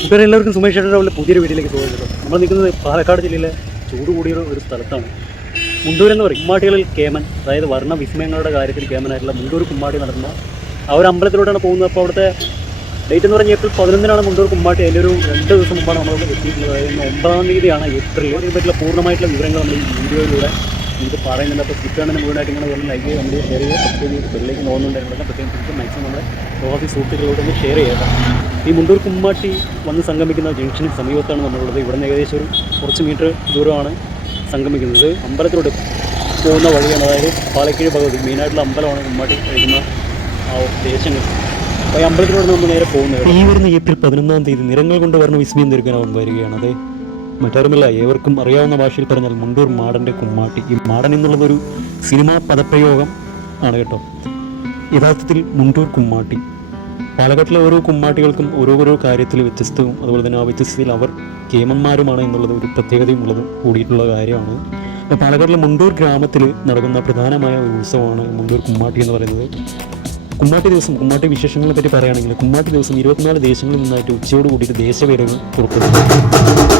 നമസ്കാരം എല്ലാവർക്കും സുമേഷ് ചേട്ടന്റെ പുതിയൊരു വീട്ടിലേക്ക് സ്വാഗതം നമ്മൾ നിൽക്കുന്നത് പാലക്കാട് ജില്ലയിലെ ചൂട് കൂടിയ ഒരു സ്ഥലത്താണ്. മുണ്ടൂർ എന്ന് പറയും. കുമ്മാട്ടികളിൽ കേമൻ അതായത് വർണ വിസ്മയങ്ങളുടെ കാര്യത്തിൽ കേമനായിട്ടുള്ള മുണ്ടൂർ കുമ്മാട്ടി നടന്ന ആ ഒരു അമ്പലത്തിലോട്ടാണ് പോകുന്നത്. അപ്പോൾ അവിടുത്തെ ഡേറ്റ് എന്ന് പറഞ്ഞാൽ ഏപ്രിൽ പതിനൊന്നിനാണ് മുണ്ടൂർ കുമ്മാട്ടി. അതിന്റെ ഒരു രണ്ട് ദിവസം മുമ്പാണ് നമ്മൾ എത്തിയിട്ടുള്ളത്. അതായത് ഒമ്പതാം തീയതിയാണ് ഏപ്രിൽ. അതിനെ പറ്റിയുള്ള പൂർണമായിട്ടുള്ള വിവരങ്ങൾ നമ്മൾ ഈ വീഡിയോയിലൂടെ നമുക്ക് പറയുന്നുണ്ട്. അപ്പോൾ കിട്ടുകയാണെങ്കിൽ മുഴുവനായിട്ട് ഇങ്ങനെ ലൈക്ക് ചെയ്യുക. നമ്മൾ ഷെയർ ചെയ്യുക പ്രത്യേകിച്ച് ചെയ്ത് ബെല്ലേക്ക് നോക്കുന്നുണ്ടെങ്കിൽ പ്രത്യേകിച്ച് മാക്സിമം നമ്മുടെ ഓഫീസ് സുഹൃത്തുക്കളോട് ഒന്ന് ഷെയർ ചെയ്യുക. ഈ മുണ്ടൂർ കുമ്മാട്ടി വന്ന് സംഗമിക്കുന്ന ജംഗ്ഷന് സമീപത്താണ് നമ്മളുള്ളത്. ഇവിടെ നിന്ന് ഏകദേശം ഒരു കുറച്ച് മീറ്റർ ദൂരമാണ് സംഗമിക്കുന്നത്. അമ്പലത്തിലോട്ട് പോകുന്ന വഴിയാണ്. അതായത് പാലക്കീഴ് ഭഗവതി മെയിനായിട്ടുള്ള അമ്പലമാണ് കുമ്മാട്ടി കഴിക്കുന്ന ആ ദേശങ്ങൾ. അപ്പോൾ ഈ അമ്പലത്തിലോട്ട് നമ്മൾ നേരെ പോകുന്നത് ഈ വരുന്ന ഏപ്രിൽ പതിനൊന്നാം തീയതി നിറങ്ങൾ കൊണ്ട് വരുന്ന വിസ്മയം തീർക്കാൻ അവൻ വരികയാണ്. അതെ മറ്റാരുമില്ല ഏവർക്കും അറിയാവുന്ന ഭാഷയിൽ പറഞ്ഞാൽ മുണ്ടൂർ മാടന്റെ കുമ്മാട്ടി. ഈ മാടൻ എന്നുള്ളതൊരു സിനിമാ പദപ്രയോഗം ആണ് കേട്ടോ. യഥാർത്ഥത്തിൽ മുണ്ടൂർ കുമ്മാട്ടി. പാലക്കാട്ടിലെ ഓരോ കുമ്മാട്ടികൾക്കും ഓരോരോ കാര്യത്തിൽ വ്യത്യസ്തവും അതുപോലെ തന്നെ ആ വ്യത്യസ്തയിൽ അവർ കേമന്മാരുമാണ് എന്നുള്ളത് ഒരു പ്രത്യേകതയും ഉള്ളതും കൂടിയിട്ടുള്ള കാര്യമാണ്. പാലക്കാട്ടിലെ മുണ്ടൂർ ഗ്രാമത്തിൽ നടക്കുന്ന പ്രധാനമായ ഒരു ഉത്സവമാണ് മുണ്ടൂർ കുമ്മാട്ടി എന്ന് പറയുന്നത്. കുമ്മാട്ടി ദിവസം കുമ്മാട്ടി വിശേഷങ്ങളെ പറ്റി പറയുകയാണെങ്കിൽ കുമ്മാട്ടി ദിവസം ഇരുപത്തിനാല് ദേശങ്ങളിൽ നിന്നായിട്ട് ഉച്ചയോട് കൂടിയിട്ട് ദേശവേലകൾ പുറപ്പെടുന്നു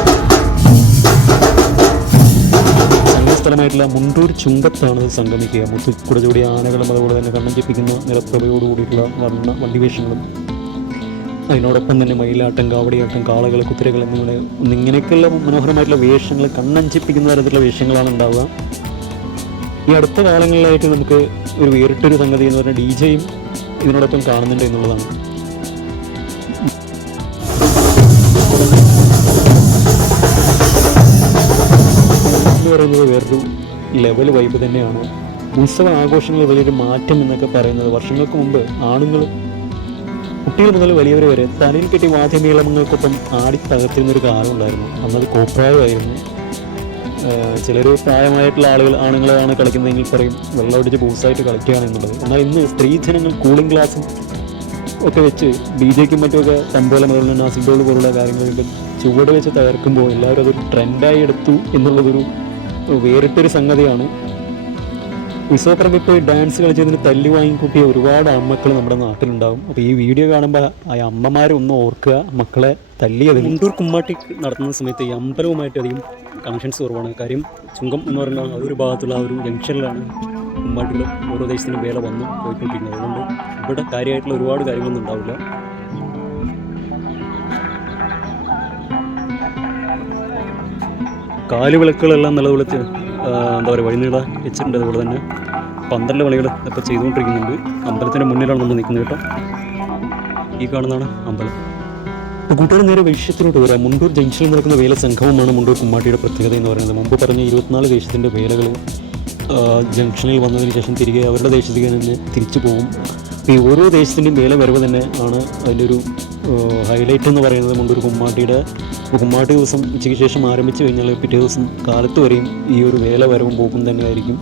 സംഘസ്ഥലമായിട്ടുള്ള മുണ്ടൂർ ചുങ്കത്താണ് സംഗമിക്കുക. മുത്തുക്കുടചൂടിയ ആനകളും അതുപോലെ തന്നെ കണ്ണം ചെപ്പിക്കുന്ന നിലപ്രഭയോടുകൂടിയിട്ടുള്ള വർണ വണ്ടിവേഷങ്ങളും അതിനോടൊപ്പം തന്നെ മയിലാട്ടം കാവടിയാട്ടം കാളകൾ കുതിരകൾ എന്നിങ്ങനെ ഇങ്ങനെയൊക്കെയുള്ള മനോഹരമായിട്ടുള്ള വേഷങ്ങൾ കണ്ണഞ്ചിപ്പിക്കുന്ന തരത്തിലുള്ള വേഷങ്ങളാണ് ഉണ്ടാവുക. ഈ അടുത്ത കാലങ്ങളിലായിട്ട് നമുക്ക് ഒരു വേറിട്ടൊരു സംഗതി എന്ന് പറഞ്ഞാൽ ഡി ജെയും ഇതിനോടൊപ്പം കാണുന്നുണ്ട് എന്നുള്ളതാണ്. പറയുന്നത് വേറൊരു ലെവൽ വൈബ് തന്നെയാണ്. ഉത്സവ ആഘോഷങ്ങളിൽ വലിയൊരു മാറ്റം എന്നൊക്കെ പറയുന്നത്. വർഷങ്ങൾക്ക് മുമ്പ് ആണുങ്ങൾ കുട്ടികൾ മുതൽ വലിയവർ വരെ തലയിൽ കെട്ടി വാദ്യമേളങ്ങൾക്കൊപ്പം ആടി തകർത്തിരുന്ന ഒരു കാലം ഉണ്ടായിരുന്നു. അന്നത് കോപ്രായമായിരുന്നു. ചിലർ പ്രായമായിട്ടുള്ള ആളുകൾ ആണുങ്ങളാണ് കളിക്കുന്നതെങ്കിൽ പറയും വെള്ളം അടിച്ച് ബൂസായിട്ട് കളിക്കുകയാണ് എന്നുള്ളത്. എന്നാൽ ഇന്ന് സ്ത്രീജനങ്ങൾ കൂളിംഗ് ഗ്ലാസും ഒക്കെ വെച്ച് ബി ജെക്കും മറ്റുമൊക്കെ തമ്പോല മുതലുള്ള നാസിക് ഡോൾ പോലുള്ള കാര്യങ്ങളൊക്കെ ചുവട് വെച്ച് തകർക്കുമ്പോൾ എല്ലാവരും അതൊരു ട്രെൻഡായി എടുത്തു എന്നുള്ളതൊരു വേറിട്ടൊരു സംഗതിയാണ്. ഉത്സവപ്പറമ്പിൽ പോയി ഡാൻസ് കളിച്ചതിന് തല്ലി വാങ്ങിക്കൂട്ടിയ ഒരുപാട് അമ്മക്കൾ നമ്മുടെ നാട്ടിലുണ്ടാവും. അപ്പോൾ ഈ വീഡിയോ കാണുമ്പോൾ ആ അമ്മമാരൊന്ന് ഓർക്കുക മക്കളെ തല്ലിയതിന്. മുണ്ടൂർ കുമ്മാട്ടി നടത്തുന്ന സമയത്ത് ഈ അമ്പലവുമായിട്ട് അധികം കണക്ഷൻസ് കുറവാണ്. കാര്യം ചുങ്കം എന്ന് പറയുന്ന ഒരു ഭാഗത്തുള്ള ആ ഒരു ജംഗ്ഷനിലാണ് കുമ്മാട്ടിൽ ഓരോ ദേശത്തിനും വേല വന്ന് പോയിക്കൊണ്ടിരിക്കുന്നത്. അതുകൊണ്ട് ഇവിടെ കാര്യമായിട്ടുള്ള ഒരുപാട് കാര്യങ്ങളൊന്നും ഉണ്ടാവില്ല. കാലുവിളക്കുകളെല്ലാം നിലവിളച്ച് എന്താ പറയുക വഴിനീള വെച്ചിട്ടുണ്ട് അതുപോലെ തന്നെ പന്ത്രണ്ട് പണികൾ ഇപ്പോൾ ചെയ്തുകൊണ്ടിരിക്കുന്നുണ്ട്. അമ്പലത്തിന്റെ മുന്നിലാണ് നമ്മൾ നിൽക്കുന്നത് കേട്ടോ. ഈ കാണുന്നതാണ് അമ്പലം. കൂട്ടുകാർ നേരെ വൈശ്യത്തിലോട്ട് വരാം. മുണ്ടൂർ ജംഗ്ഷനിൽ നടക്കുന്ന വേല സംഘവുമാണ് മുണ്ടൂർ കുമ്മാട്ടിയുടെ പ്രത്യേകത എന്ന് പറയുന്നത്. മുമ്പ് പറഞ്ഞ ഇരുപത്തിനാല് ദേശത്തിന്റെ വേലകൾ ജംഗ്ഷനിൽ വന്നതിന് ശേഷം തിരികെ അവരുടെ ദേശത്തേക്ക് തന്നെ തിരിച്ചു പോകും. ഈ ഓരോ ദേശത്തിന്റെയും വേല വരവ് തന്നെ ആണ് അതിന്റെ ഒരു ഹൈലൈറ്റ് എന്ന് പറയുന്നത് മുണ്ടൂർ കുമ്മാട്ടിയുടെ കുമ്മാട്ടി ദിവസം ഉച്ചയ്ക്ക് ശേഷം ആരംഭിച്ചു കഴിഞ്ഞാൽ പിറ്റേ ദിവസം കാലത്ത് വരെയും ഈ ഒരു വേല വരവും പോക്കും തന്നെ ആയിരിക്കും.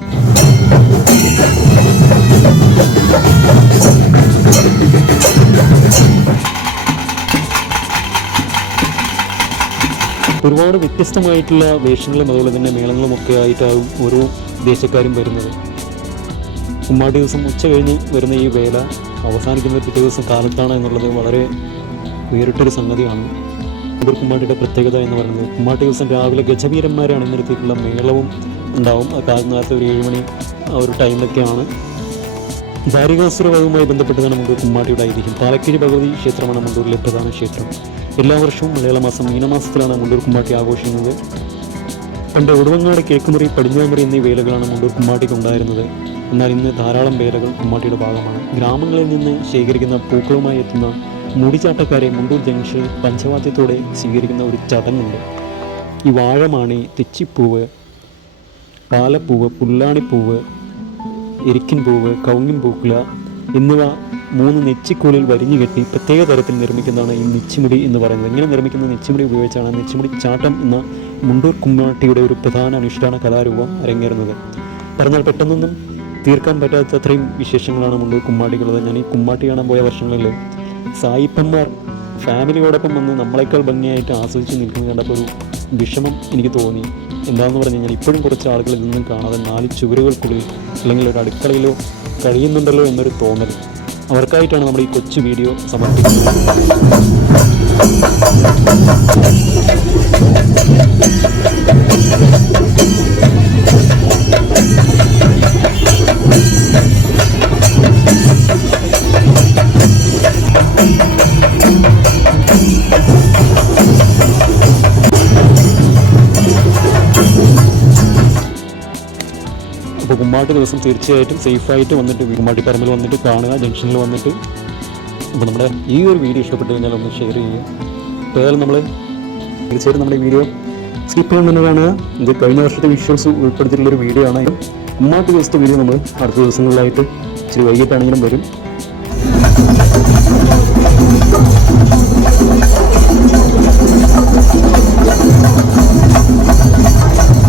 ഒരുപാട് വ്യത്യസ്തമായിട്ടുള്ള വേഷങ്ങളും അതുപോലെ തന്നെ മേളങ്ങളും ഒക്കെ ആയിട്ടാവും ഓരോ ദേശക്കാരും വരുന്നത്. കുമ്മാട്ടി ദിവസം ഉച്ച കഴിഞ്ഞ് വരുന്ന ഈ വേല അവസാനിക്കുന്നത് പിറ്റേ ദിവസം കാലത്താണ് എന്നുള്ളത് വളരെ വേറിട്ടൊരു സംഗതിയാണ്. ഇവർ കുമ്മാട്ടിയുടെ പ്രത്യേകത എന്ന് പറയുന്നത്. കുമ്മാട്ടി ദിവസം രാവിലെ ഗജവീരന്മാരാണ് നിർത്തിയിട്ടുള്ള മേളവും ഉണ്ടാവും. കാലത്ത് ഒരു ഏഴുമണി ആ ഒരു ടൈമിലൊക്കെയാണ് ദാരികാസുരവുമായി ബന്ധപ്പെട്ടതാണ് മുണ്ടൂർ കുമ്മാട്ടിയുടെ ഐതിഹ്യം. പാലക്കിഴി ഭഗവതി ക്ഷേത്രമാണ് മുണ്ടൂരിലെ പ്രധാന ക്ഷേത്രം. എല്ലാ വർഷവും മലയാള മാസം മീനമാസത്തിലാണ് മുണ്ടൂർ കുമ്മാട്ടി ആഘോഷിക്കുന്നത്. പണ്ട് ഒടുവങ്ങാട് കിഴക്കുമുറി പടിഞ്ഞാമുറി എന്നീ വേലകളാണ് മുണ്ടൂർ കുമ്മാട്ടിക്ക് ഉണ്ടായിരുന്നത്. എന്നാൽ ഇന്ന് ധാരാളം വേലകൾ കുമ്മാട്ടിയുടെ ഭാഗമാണ്. ഗ്രാമങ്ങളിൽ നിന്ന് ശേഖരിക്കുന്ന പൂക്കളുമായി എത്തുന്ന മുടിച്ചാട്ടക്കാരെ മുണ്ടൂർ ജംഗ്ഷനിൽ പഞ്ചവാദ്യത്തോടെ സ്വീകരിക്കുന്ന ഒരു ചടങ്ങുണ്ട്. ഈ വാഴമാണി തെച്ചിപ്പൂവ് പാലപ്പൂവ് പുല്ലാണിപ്പൂവ് എരിക്കിൻ പൂവ് കൗങ്ങിൻ പൂക്കുല എന്നിവ മൂന്ന് നെച്ചിക്കോലിൽ വരിഞ്ഞു കെട്ടി പ്രത്യേക തരത്തിൽ നിർമ്മിക്കുന്നതാണ് ഈ നെച്ചിമുടി എന്ന് പറയുന്നത്. ഇങ്ങനെ നിർമ്മിക്കുന്ന നെച്ചിമുടി ഉപയോഗിച്ചാണ് നെച്ചിമുടി ചാട്ടം എന്ന മുണ്ടൂർ കുമ്മാട്ടിയുടെ ഒരു പ്രധാന അനുഷ്ഠാന കലാരൂപം അരങ്ങേറുന്നത്. പറഞ്ഞാൽ പെട്ടെന്നൊന്നും തീർക്കാൻ പറ്റാത്ത അത്രയും വിശേഷങ്ങളാണ് മുണ്ടൂർ കുമ്മാട്ടിക്കുള്ളത് ഞാൻ ഈ കുമ്മാട്ടി കാണാൻ പോയ വർഷങ്ങളിൽ സായിപ്പന്മാർ ഫാമിലിയോടൊപ്പം വന്ന് നമ്മളെക്കാൾ ഭംഗിയായിട്ട് ആസ്വദിച്ച് നിൽക്കുന്ന കണ്ടപ്പോൾ ഒരു വിഷമം എനിക്ക് തോന്നി. എന്താണെന്ന് പറഞ്ഞു കഴിഞ്ഞാൽ ഇപ്പോഴും കുറച്ച് ആളുകൾ ഇതൊന്നും കാണാതെ നാല് ചുവരുകൾക്കുള്ളിൽ അല്ലെങ്കിൽ ഒരു അടുക്കളയിലോ കഴിയുന്നുണ്ടല്ലോ എന്നൊരു തോന്നൽ. അവർക്കായിട്ടാണ് നമ്മൾ ഈ കൊച്ചു വീഡിയോ സമർപ്പിക്കുന്നത്. കുമ്മാട്ടി ദിവസം തീർച്ചയായിട്ടും സേഫായിട്ട് വന്നിട്ട് കുമ്മാട്ടി പറമ്പിൽ വന്നിട്ട് കാണുക ജംഗ്ഷനിൽ വന്നിട്ട്. അപ്പോൾ നമ്മുടെ ഈ ഒരു വീഡിയോ ഇഷ്ടപ്പെട്ട് കഴിഞ്ഞാൽ ഒന്ന് ഷെയർ ചെയ്യുക. ഏതായാലും നമ്മൾ തീർച്ചയായിട്ടും നമ്മുടെ വീഡിയോ സ്കിപ്പ് കാണുക. ഇത് കഴിഞ്ഞ വർഷത്തെ വിഷ്വൽസ് ഉൾപ്പെടുത്തിയിട്ടുള്ള ഒരു വീഡിയോ ആണ്. കുമ്മാട്ടി ദിവസത്തെ വീഡിയോ നമ്മൾ അടുത്ത ദിവസങ്ങളിലായിട്ട് ഇച്ചിരി വൈകിട്ടാണെങ്കിലും വരും. Thank